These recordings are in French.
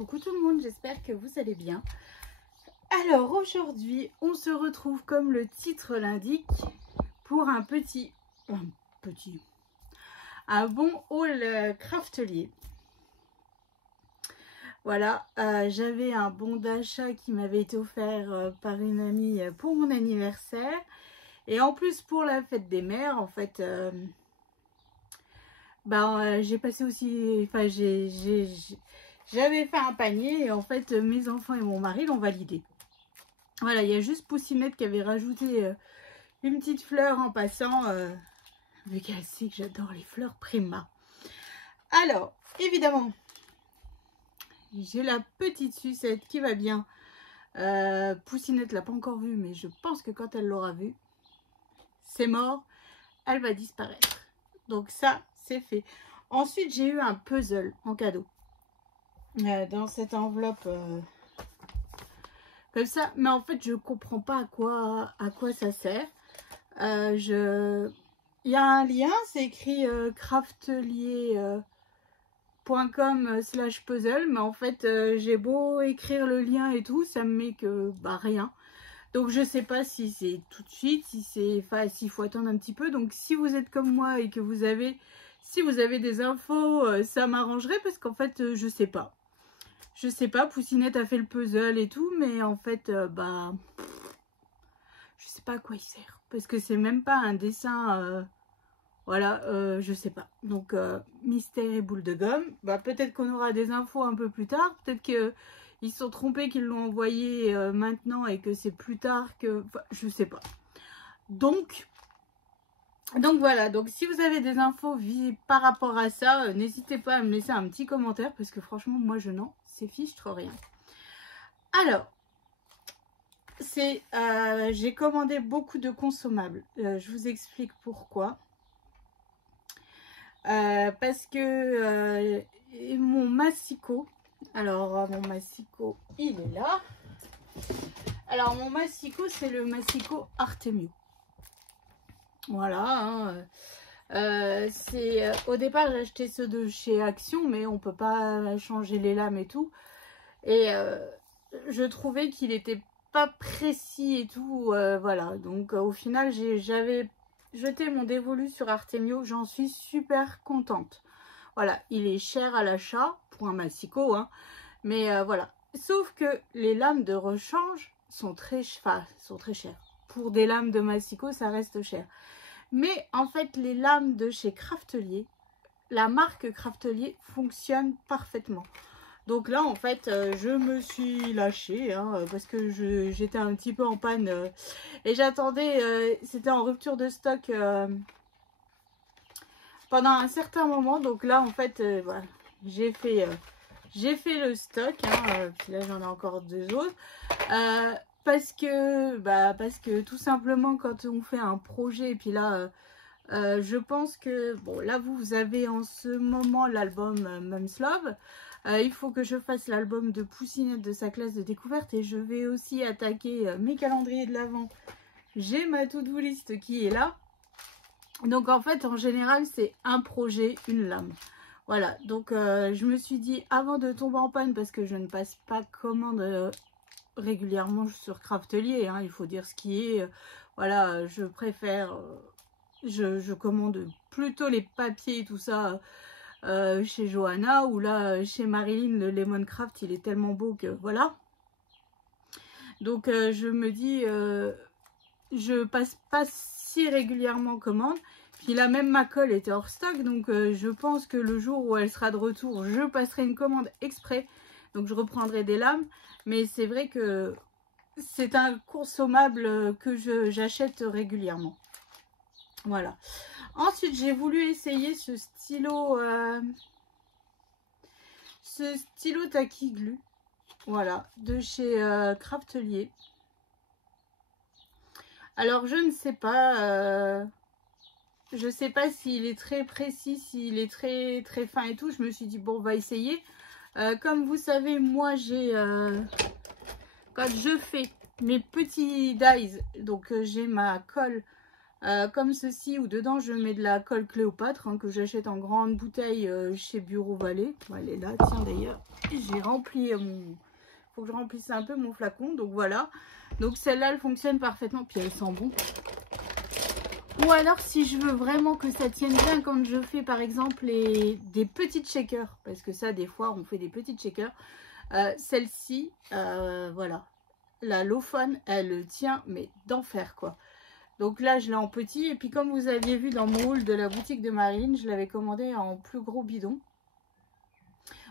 Coucou tout le monde, j'espère que vous allez bien. Alors aujourd'hui, on se retrouve comme le titre l'indique pour un bon haul craftelier. Voilà, j'avais un bon d'achat qui m'avait été offert par une amie pour mon anniversaire. Et en plus pour la fête des mères, en fait, j'ai passé aussi, j'avais fait un panier et en fait mes enfants et mon mari l'ont validé. Voilà, il y a juste Poussinette qui avait rajouté une petite fleur en passant, vu qu'elle sait que j'adore les fleurs Prima. Alors, évidemment, j'ai la petite sucette qui va bien. Poussinette l'a pas encore vue, mais je pense que quand elle l'aura vue, c'est mort, elle va disparaître. Donc ça, c'est fait. Ensuite, j'ai eu un puzzle en cadeau. Dans cette enveloppe comme ça, mais en fait je comprends pas à quoi ça sert. Il y a un lien, c'est écrit craftelier.com/puzzle, mais en fait j'ai beau écrire le lien et tout, ça me met que rien. Donc je sais pas si c'est tout de suite, s'il faut attendre un petit peu. Donc si vous êtes comme moi et que si vous avez des infos, ça m'arrangerait parce qu'en fait je sais pas. Je sais pas, Poussinette a fait le puzzle et tout, mais en fait, je sais pas à quoi il sert. Parce que c'est même pas un dessin, voilà, je sais pas. Donc, mystère et boule de gomme. Peut-être qu'on aura des infos un peu plus tard. Peut-être qu'ils se sont trompés, qu'ils l'ont envoyé maintenant et que c'est plus tard que... Enfin, je sais pas. Donc voilà, donc si vous avez des infos par rapport à ça, n'hésitez pas à me laisser un petit commentaire parce que franchement, moi je n'en sais fiche trop rien. Alors, j'ai commandé beaucoup de consommables. Je vous explique pourquoi. Parce que mon massicot, alors mon massicot, il est là. Alors mon massicot, c'est le massicot Artemio. Voilà, au départ j'ai acheté ceux de chez Action, mais on peut pas changer les lames et tout, et je trouvais qu'il était pas précis et tout, voilà. Donc au final j'avais jeté mon dévolu sur Artemio, j'en suis super contente. Voilà, il est cher à l'achat pour un massicot, hein, mais voilà, sauf que les lames de rechange sont très chères. Pour des lames de massicot, ça reste cher. Mais en fait, les lames de chez Craftelier, la marque Craftelier fonctionne parfaitement. Donc là, en fait, je me suis lâchée, hein, parce que j'étais un petit peu en panne et j'attendais, c'était en rupture de stock pendant un certain moment. Donc là, en fait, voilà, j'ai fait le stock, hein, puis là, j'en ai encore deux autres. Parce que tout simplement quand on fait un projet, et puis là je pense que bon, là vous avez en ce moment l'album Mom's Love, il faut que je fasse l'album de Poussinette de sa classe de découverte, et je vais aussi attaquer mes calendriers de l'Avent. J'ai ma to-do list qui est là, donc en fait en général c'est un projet, une lame. Voilà, donc je me suis dit, avant de tomber en panne, parce que je ne passe pas commande régulièrement sur Craftelier, hein, il faut dire ce qui est, voilà, je préfère, je commande plutôt les papiers et tout ça chez Johanna, ou là chez Marilyn, le Lemon Craft, il est tellement beau que voilà. Donc je me dis, je passe pas si régulièrement commande. Puis là même ma colle était hors stock, donc je pense que le jour où elle sera de retour, je passerai une commande exprès. Donc je reprendrai des lames. Mais c'est vrai que c'est un consommable que j'achète régulièrement. Voilà. Ensuite, j'ai voulu essayer ce stylo Tacky Glue. Voilà, de chez Craftelier. Alors, je ne sais pas... je ne sais pas s'il est très précis, s'il est très très fin et tout. Je me suis dit, bon, on va essayer. Comme vous savez, moi j'ai quand je fais mes petits dies, donc j'ai ma colle comme ceci, où dedans je mets de la colle Cléopâtre, hein, que j'achète en grande bouteille chez Bureau Vallée. Bon, elle est là, tiens d'ailleurs, j'ai rempli mon... Faut que je remplisse un peu mon flacon, donc voilà. Donc celle-là, elle fonctionne parfaitement, puis elle sent bon. Ou alors si je veux vraiment que ça tienne bien quand je fais par exemple des petites shakers, parce que ça des fois on fait des petites shakers, celle-ci, voilà, la Lofone, elle tient mais d'enfer quoi. Donc là je l'ai en petit, et puis comme vous aviez vu dans mon haul de la boutique de Marine, je l'avais commandé en plus gros bidon.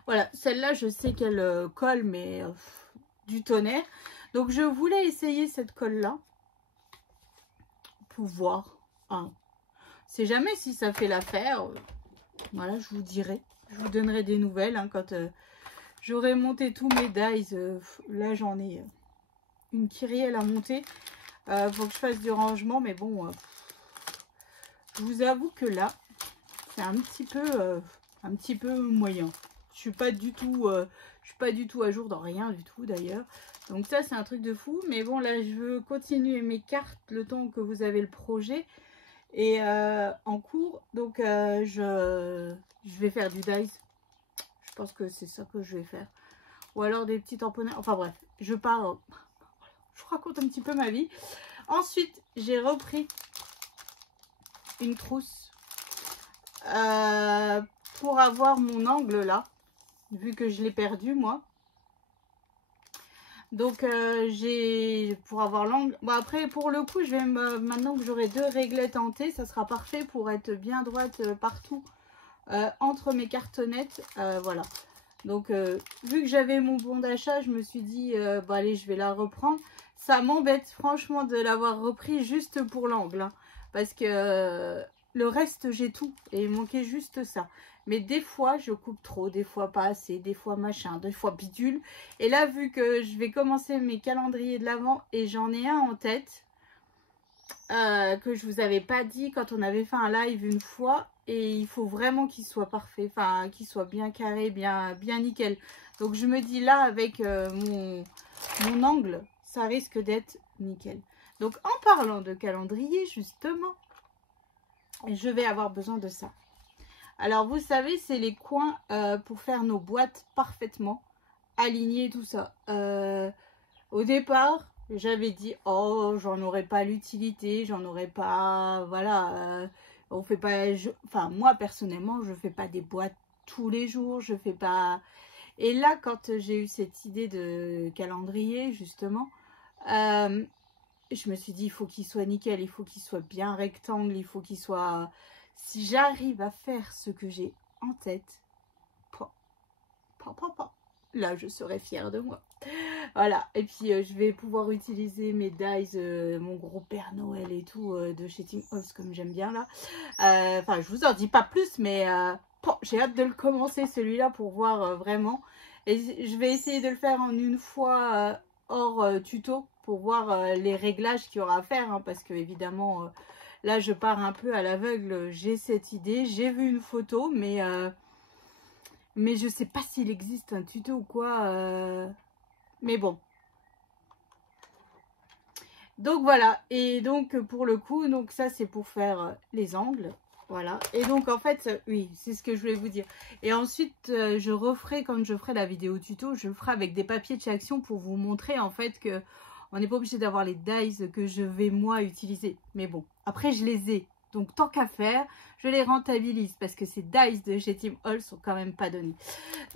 Voilà, celle-là je sais qu'elle colle mais du tonnerre. Donc je voulais essayer cette colle là pour voir. Hein. C'est jamais si ça fait l'affaire. Voilà, je vous dirai. Je vous donnerai des nouvelles hein, quand j'aurai monté tous mes dies. Là, j'en ai une kyrielle à monter. Faut que je fasse du rangement. Mais bon, je vous avoue que là, c'est un petit peu moyen. Je suis pas du tout à jour dans rien du tout d'ailleurs. Donc ça, c'est un truc de fou. Mais bon, là, je veux continuer mes cartes le temps que vous avez le projet. Et en cours, donc je vais faire du dies. Je pense que c'est ça que je vais faire. Ou alors des petits tamponnets. Enfin bref, je pars. Je vous raconte un petit peu ma vie. Ensuite, j'ai repris une trousse pour avoir mon angle là. Vu que je l'ai perdu moi. Donc pour avoir l'angle. Bon après pour le coup je vais maintenant que j'aurai 2 réglettes en T, ça sera parfait pour être bien droite partout entre mes cartonnettes. Voilà. Donc vu que j'avais mon bon d'achat, je me suis dit bon allez je vais la reprendre. Ça m'embête franchement de l'avoir repris juste pour l'angle. Hein, parce que le reste j'ai tout et il manquait juste ça. Mais des fois, je coupe trop, des fois pas assez, des fois machin, des fois bidule. Et là, vu que je vais commencer mes calendriers de l'Avent et j'en ai un en tête, que je vous avais pas dit quand on avait fait un live une fois. Et il faut vraiment qu'il soit parfait, enfin qu'il soit bien carré, bien nickel. Donc je me dis là, avec mon angle, ça risque d'être nickel. Donc en parlant de calendrier, justement, je vais avoir besoin de ça. Alors, vous savez, c'est les coins pour faire nos boîtes parfaitement alignées, tout ça. Au départ, j'avais dit, oh, j'en aurais pas l'utilité, j'en aurais pas, voilà. On fait pas, enfin, moi, personnellement, je fais pas des boîtes tous les jours, je fais pas... Et là, quand j'ai eu cette idée de calendrier, justement, je me suis dit, il faut qu'il soit nickel, il faut qu'il soit bien rectangle, il faut qu'il soit... Si j'arrive à faire ce que j'ai en tête, là, je serai fière de moi. Voilà. Et puis, je vais pouvoir utiliser mes dies, mon gros Père Noël et tout, de chez Tim Holtz, comme j'aime bien, là. Enfin, je vous en dis pas plus, mais j'ai hâte de le commencer, celui-là, pour voir vraiment. Et je vais essayer de le faire en une fois hors tuto, pour voir les réglages qu'il y aura à faire, hein, parce que, évidemment... Là, je pars un peu à l'aveugle. J'ai cette idée. J'ai vu une photo, mais je ne sais pas s'il existe un tuto ou quoi. Mais bon. Donc, voilà. Et donc, pour le coup, donc ça, c'est pour faire les angles. Voilà. Et donc, en fait, oui, c'est ce que je voulais vous dire. Et ensuite, je referai, quand je ferai la vidéo tuto, je le ferai avec des papiers de chez Action pour vous montrer, en fait, que... On n'est pas obligé d'avoir les dies que je vais moi utiliser. Mais bon, après je les ai. Donc tant qu'à faire, je les rentabilise. Parce que ces dies de chez Tim Holtz sont quand même pas donnés.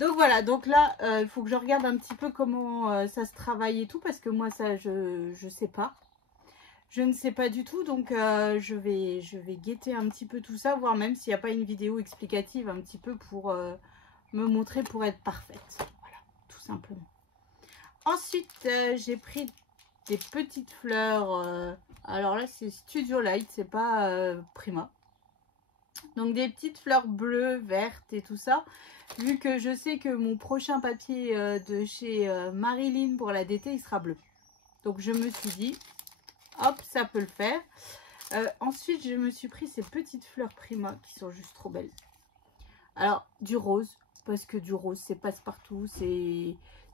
Donc voilà, donc là, il faut que je regarde un petit peu comment ça se travaille et tout. Parce que moi ça, je sais pas. Je ne sais pas du tout. Donc je vais guetter un petit peu tout ça. Voir même s'il n'y a pas une vidéo explicative un petit peu pour me montrer pour être parfaite. Voilà, tout simplement. Ensuite, j'ai pris... des petites fleurs, alors là c'est Studio Light, c'est pas Prima. Donc des petites fleurs bleues, vertes et tout ça. Vu que je sais que mon prochain papier de chez Marilyn pour la DT, il sera bleu. Donc je me suis dit, hop, ça peut le faire. Ensuite, je me suis pris ces petites fleurs Prima qui sont juste trop belles. Alors, du rose, parce que du rose, c'est passe-partout,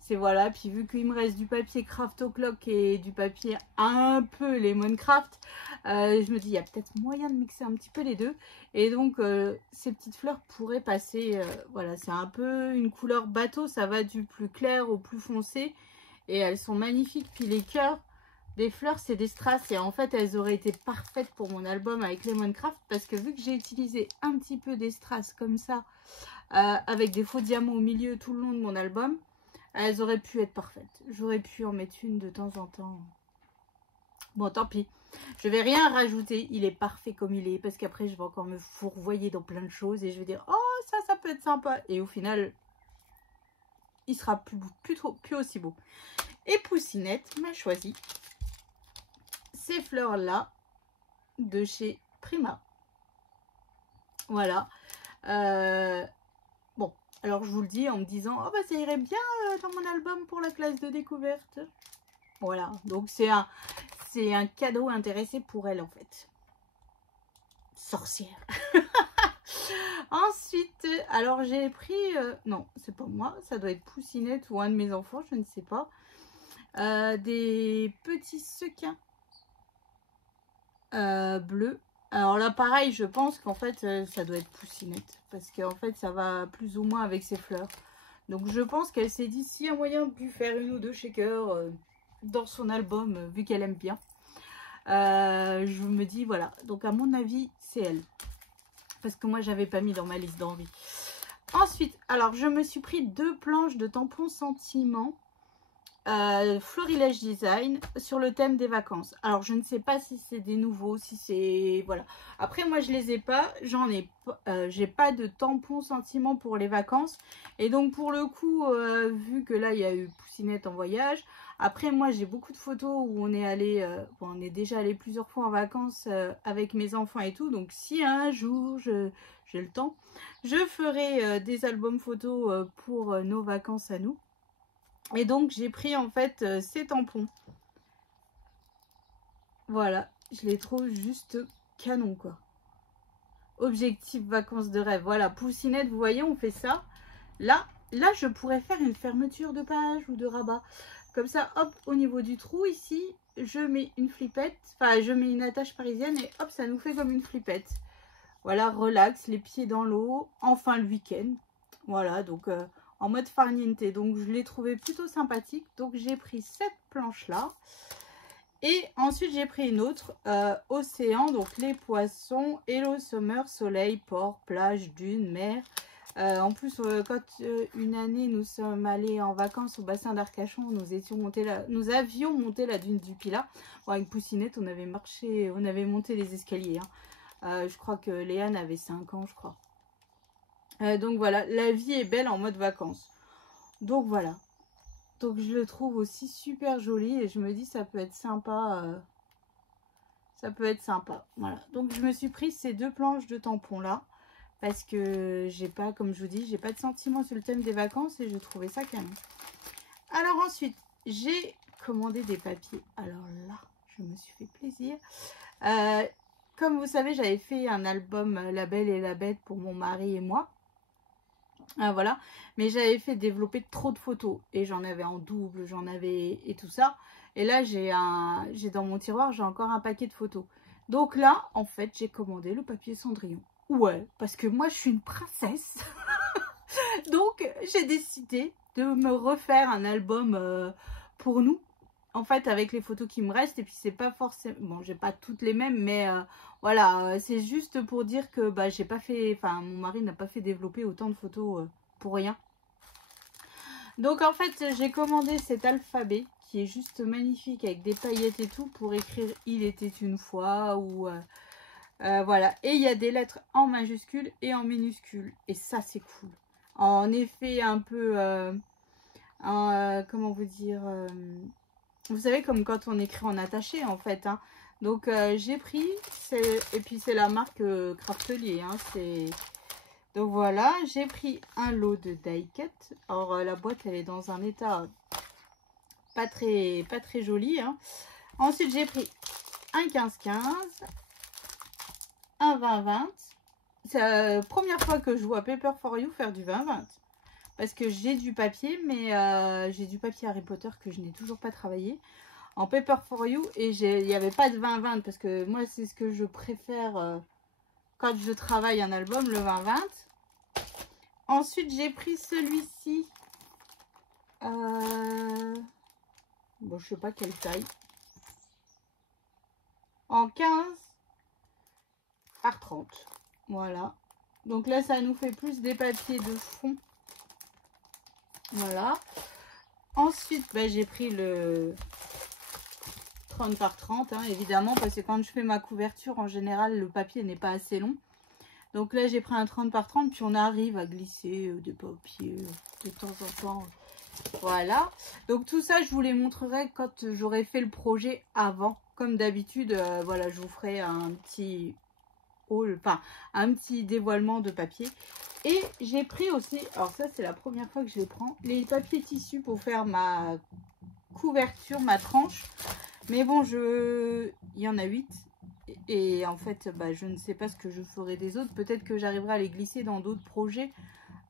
C'est voilà, puis vu qu'il me reste du papier Craft O'Clock et du papier un peu Lemoncraft, je me dis il y a peut-être moyen de mixer un petit peu les deux. Et donc ces petites fleurs pourraient passer, voilà, c'est un peu une couleur bateau, ça va du plus clair au plus foncé. Et elles sont magnifiques, puis les cœurs des fleurs c'est des strass et en fait elles auraient été parfaites pour mon album avec Lemoncraft parce que vu que j'ai utilisé un petit peu des strass comme ça, avec des faux diamants au milieu tout le long de mon album, elles auraient pu être parfaites. J'aurais pu en mettre une de temps en temps. Bon, tant pis. Je vais rien rajouter. Il est parfait comme il est. Parce qu'après, je vais encore me fourvoyer dans plein de choses. Et je vais dire, oh, ça peut être sympa. Et au final, il sera plus aussi beau. Et Poussinette m'a choisi ces fleurs-là de chez Prima. Voilà. Bon. Alors, je vous le dis en me disant, oh, bah, ça irait bien dans mon album pour la classe de découverte. Voilà. Donc, c'est un cadeau intéressé pour elle, en fait. Sorcière. Ensuite, alors, j'ai pris... non, c'est pas moi. Ça doit être Poussinette ou un de mes enfants, je ne sais pas. Des petits sequins bleus. Alors là, pareil, je pense qu'en fait, ça doit être Poussinette. Parce qu'en fait, ça va plus ou moins avec ses fleurs. Donc, je pense qu'elle s'est dit, s'il y a moyen de lui faire une ou deux shakers dans son album, vu qu'elle aime bien. Je me dis, voilà. Donc, à mon avis, c'est elle. Parce que moi, j'avais pas mis dans ma liste d'envie. Ensuite, alors, je me suis pris 2 planches de tampons Sentiment. Florilège Design sur le thème des vacances. Alors je ne sais pas si c'est des nouveaux, si c'est voilà. Après moi je les ai pas, j'ai pas de tampon Sentiment pour les vacances et donc pour le coup vu que là il y a eu Poussinette en voyage. Après moi j'ai beaucoup de photos où on est allé, bon, on est déjà allé plusieurs fois en vacances avec mes enfants et tout. Donc si un jour j'ai le temps, je ferai des albums photos pour nos vacances à nous. Et donc, j'ai pris en fait ces tampons. Voilà, je les trouve juste canon quoi. Objectif vacances de rêve. Voilà, Poussinette, vous voyez, on fait ça. Là, je pourrais faire une fermeture de page ou de rabat. Comme ça, hop, au niveau du trou ici, je mets une flippette. Enfin, je mets une attache parisienne et hop, ça nous fait comme une flippette. Voilà, relax, les pieds dans l'eau. Enfin, le week-end. Voilà, donc... en mode farniente, donc je l'ai trouvé plutôt sympathique. Donc j'ai pris cette planche là et ensuite j'ai pris une autre océan, donc les poissons, hello summer, soleil, port, plage, dune, mer. En plus quand une année nous sommes allés en vacances au bassin d'Arcachon, nous avions monté la dune du Pilat. Bon, avec Poussinette on avait monté les escaliers hein. Je crois que Léane avait 5 ans je crois. Donc voilà, la vie est belle en mode vacances. Donc voilà. Donc je le trouve aussi super joli et je me dis ça peut être sympa. Ça peut être sympa. Voilà. Donc je me suis pris ces 2 planches de tampons là. Parce que j'ai pas, comme je vous dis, j'ai pas de sentiments sur le thème des vacances et je trouvais ça canon. Alors ensuite, j'ai commandé des papiers. Alors là, je me suis fait plaisir. Comme vous savez, j'avais fait un album La Belle et la Bête pour mon mari et moi. Voilà, mais j'avais fait développer trop de photos et j'en avais en double, j'en avais et tout ça. Et là j'ai dans mon tiroir, j'ai encore un paquet de photos. Donc là, en fait, j'ai commandé le papier Cendrillon. Ouais, parce que moi je suis une princesse. Donc j'ai décidé de me refaire un album pour nous. En fait, avec les photos qui me restent, et puis c'est pas forcément... Bon, j'ai pas toutes les mêmes, mais voilà, c'est juste pour dire que bah, j'ai pas fait... Enfin, mon mari n'a pas fait développer autant de photos pour rien. Donc, en fait, j'ai commandé cet alphabet qui est juste magnifique avec des paillettes et tout pour écrire « Il était une fois » ou... voilà, et il y a des lettres en majuscules et en minuscules. Et ça, c'est cool. En effet, un peu... comment vous dire... vous savez, comme quand on écrit en attaché, en fait. Hein. Donc, j'ai pris... Et puis, c'est la marque Craftelier. Hein, donc, voilà. J'ai pris un lot de die-cut. Alors, la boîte, elle est dans un état pas très joli. Hein. Ensuite, j'ai pris un 15-15. Un 20-20. C'est la première fois que je vois Paper for You faire du 20-20. parce que j'ai du papier, mais j'ai du papier Harry Potter que je n'ai toujours pas travaillé en Paper for You, et il n'y avait pas de 20-20 parce que moi c'est ce que je préfère quand je travaille un album, le 20-20. Ensuite j'ai pris celui-ci, bon je sais pas quelle taille, en 15 par 30, voilà. Donc là ça nous fait plus des papiers de fond, voilà. Ensuite bah, j'ai pris le 30 par 30 hein, évidemment, parce que quand je fais ma couverture en général le papier n'est pas assez long. Donc là j'ai pris un 30 par 30, puis on arrive à glisser des papiers de temps en temps. Voilà, donc tout ça je vous les montrerai quand j'aurai fait le projet avant. Comme d'habitude, voilà, je vous ferai un petit haul, enfin un petit dévoilement de papier. Et j'ai pris aussi, alors ça c'est la première fois que je les prends, les papiers tissus pour faire ma couverture, ma tranche. Mais bon, il y en a 8. Et en fait, bah, je ne sais pas ce que je ferai des autres. Peut-être que j'arriverai à les glisser dans d'autres projets.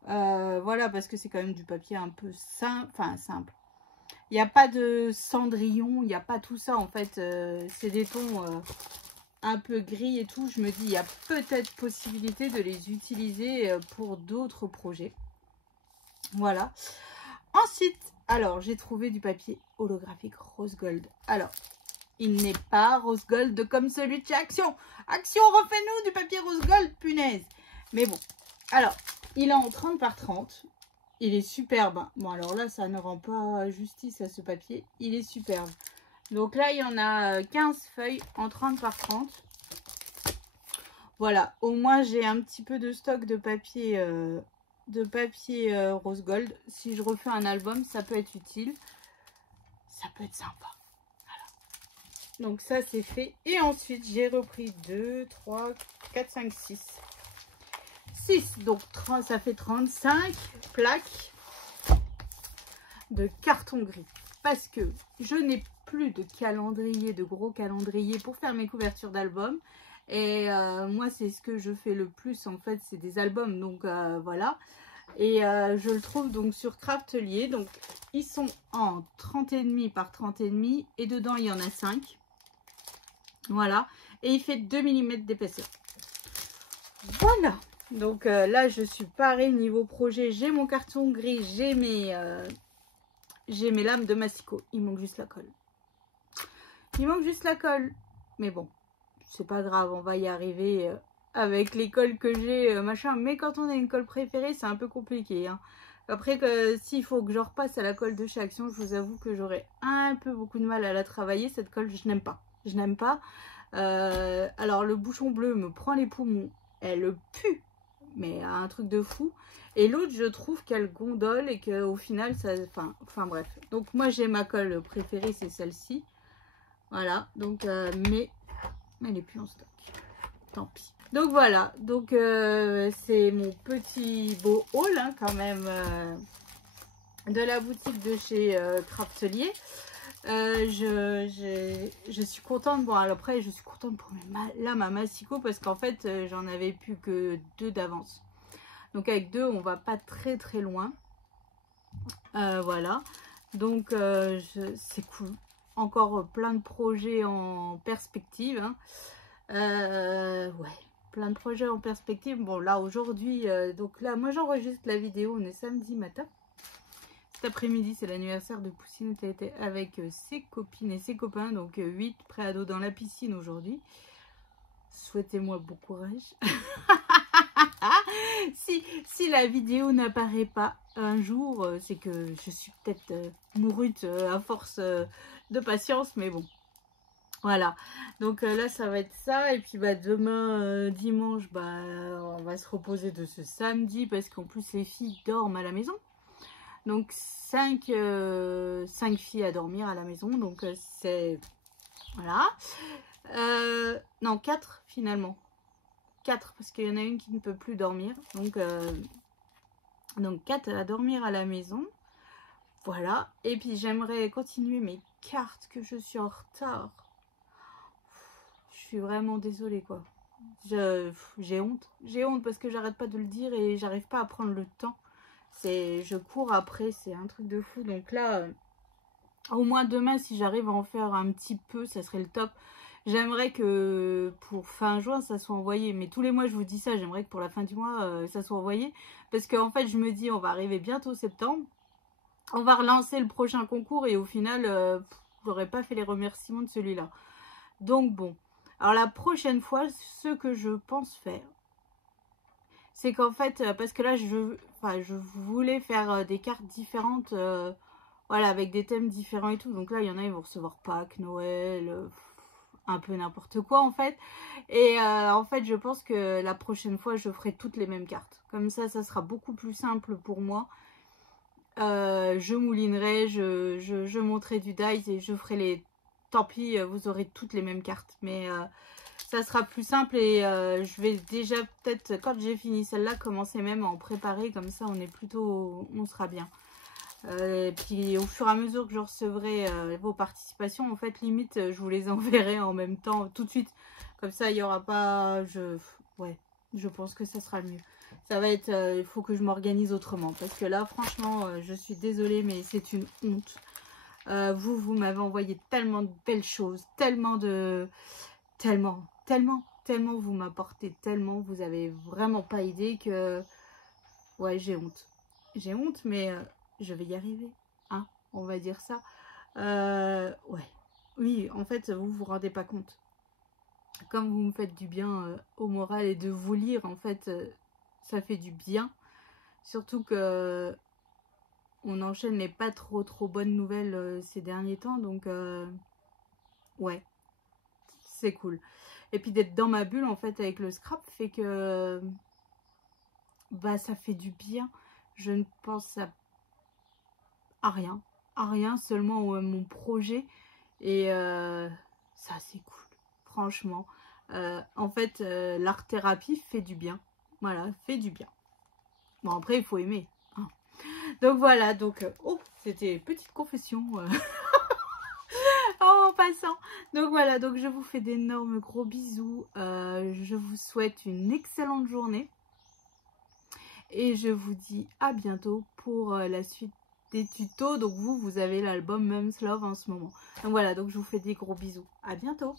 Voilà, parce que c'est quand même du papier un peu simple. Enfin, simple. Il n'y a pas de cendrillon, il n'y a pas tout ça. En fait, c'est des tons un peu gris et tout. Je me dis, il y a peut-être possibilité de les utiliser pour d'autres projets. Voilà. Ensuite, alors, j'ai trouvé du papier holographique rose gold. Alors, il n'est pas rose gold comme celui de chez Action. Action, refais-nous du papier rose gold, punaise. Mais bon, alors, il est en 30 par 30. Il est superbe. Bon, alors là, ça ne rend pas justice à ce papier. Il est superbe. Donc là, il y en a 15 feuilles en 30 par 30. Voilà, au moins, j'ai un petit peu de stock de papier rose gold. Si je refais un album, ça peut être utile. Ça peut être sympa. Voilà. Donc ça, c'est fait. Et ensuite, j'ai repris 2, 3, 4, 5, 6. 6. Donc, ça fait 35 plaques de carton gris. Parce que je n'ai plus de calendrier, de gros calendrier pour faire mes couvertures d'albums. Et moi, c'est ce que je fais le plus, en fait, c'est des albums. Donc, voilà. Et je le trouve donc sur Craftelier. Donc, ils sont en 30,5 par 30,5. Et dedans, il y en a 5. Voilà. Et il fait 2 mm d'épaisseur. Voilà. Donc, là, je suis parée niveau projet. J'ai mon carton gris. J'ai mes lames de masticot. Il manque juste la colle. Il manque juste la colle. Mais bon, c'est pas grave. On va y arriver avec les colles que j'ai, machin. Mais quand on a une colle préférée, c'est un peu compliqué. Hein. Après, s'il faut que je repasse à la colle de chez Action, je vous avoue que j'aurais un peu beaucoup de mal à la travailler. Cette colle, je n'aime pas. Je n'aime pas. Alors, le bouchon bleu me prend les poumons. Elle pue. Mais un truc de fou. Et l'autre, je trouve qu'elle gondole et qu'au final, ça... Enfin, bref. Donc, moi, j'ai ma colle préférée, c'est celle-ci. Voilà. Donc, mais elle n'est plus en stock. Tant pis. Donc, voilà. Donc, c'est mon petit beau haul, hein, quand même, de la boutique de chez Craftelier. Je suis contente. Bon, alors après, je suis contente pour mes lames à masticot parce qu'en fait, j'en avais plus que 2 d'avance. Donc, avec 2, on va pas très très loin. Voilà. Donc, c'est cool. Encore plein de projets en perspective. Hein. Ouais, plein de projets en perspective. Bon, là, aujourd'hui, donc là, moi, j'enregistre la vidéo. On est samedi matin. Cet après-midi, c'est l'anniversaire de Poussine qui a été avec ses copines et ses copains. Donc 8 préados dans la piscine aujourd'hui. Souhaitez-moi bon courage. si la vidéo n'apparaît pas un jour, c'est que je suis peut-être mourute à force de patience. Mais bon, voilà. Donc là, ça va être ça. Et puis bah, demain, dimanche, bah, on va se reposer de ce samedi. Parce qu'en plus, les filles dorment à la maison. Donc 5 filles à dormir à la maison. Donc c'est... Voilà. Non, 4 finalement. 4 parce qu'il y en a une qui ne peut plus dormir. Donc 4 à dormir à la maison. Voilà. Et puis j'aimerais continuer mes cartes que je suis en retard. Je suis vraiment désolée quoi. J'ai honte. J'ai honte parce que j'arrête pas de le dire et j'arrive pas à prendre le temps. Je cours après, c'est un truc de fou. Donc là, au moins demain, si j'arrive à en faire un petit peu, ça serait le top. J'aimerais que pour fin juin, ça soit envoyé. Mais tous les mois, je vous dis ça, j'aimerais que pour la fin du mois, ça soit envoyé. Parce qu'en fait, je me dis, on va arriver bientôt septembre. On va relancer le prochain concours et au final, j'aurais pas fait les remerciements de celui-là. Donc bon. Alors la prochaine fois, ce que je pense faire, c'est qu'en fait, parce que là, je voulais faire des cartes différentes, voilà, avec des thèmes différents et tout. Donc là, il y en a, ils vont recevoir Pâques, Noël, un peu n'importe quoi en fait. Et en fait, je pense que la prochaine fois, je ferai toutes les mêmes cartes. Comme ça sera beaucoup plus simple pour moi. Je moulinerai, je monterai du dice et je ferai les... Tant pis, vous aurez toutes les mêmes cartes. Mais ça sera plus simple et je vais déjà peut-être, quand j'ai fini celle-là, commencer même à en préparer. Comme ça, on sera bien. Et puis au fur et à mesure que je recevrai vos participations, en fait, limite, je vous les enverrai en même temps, tout de suite. Comme ça, il n'y aura pas... Ouais, je pense que ça sera le mieux. Ça va être... il faut que je m'organise autrement. Parce que là, franchement, je suis désolée, mais c'est une honte. Vous m'avez envoyé tellement de belles choses, tellement vous m'apportez tellement, vous avez vraiment pas idée que... Ouais, j'ai honte. J'ai honte, mais je vais y arriver, hein, on va dire ça. Ouais, oui, en fait, vous vous rendez pas compte. Comme vous me faites du bien au moral et de vous lire, en fait, ça fait du bien. Surtout que on enchaîne les pas trop bonnes nouvelles ces derniers temps, donc ouais, c'est cool. Et puis d'être dans ma bulle, en fait, avec le scrap, fait que bah ça fait du bien. Je ne pense à rien, seulement mon projet. Et ça, c'est cool, franchement. En fait, l'art-thérapie fait du bien. Voilà, fait du bien. Bon, après, il faut aimer. Hein. Donc voilà, donc... oh, c'était une petite confession. En passant. Donc voilà, donc je vous fais d'énormes gros bisous. Je vous souhaite une excellente journée. Et je vous dis à bientôt pour la suite des tutos. Donc vous avez l'album Mom's Love en ce moment. Donc voilà, donc je vous fais des gros bisous. À bientôt.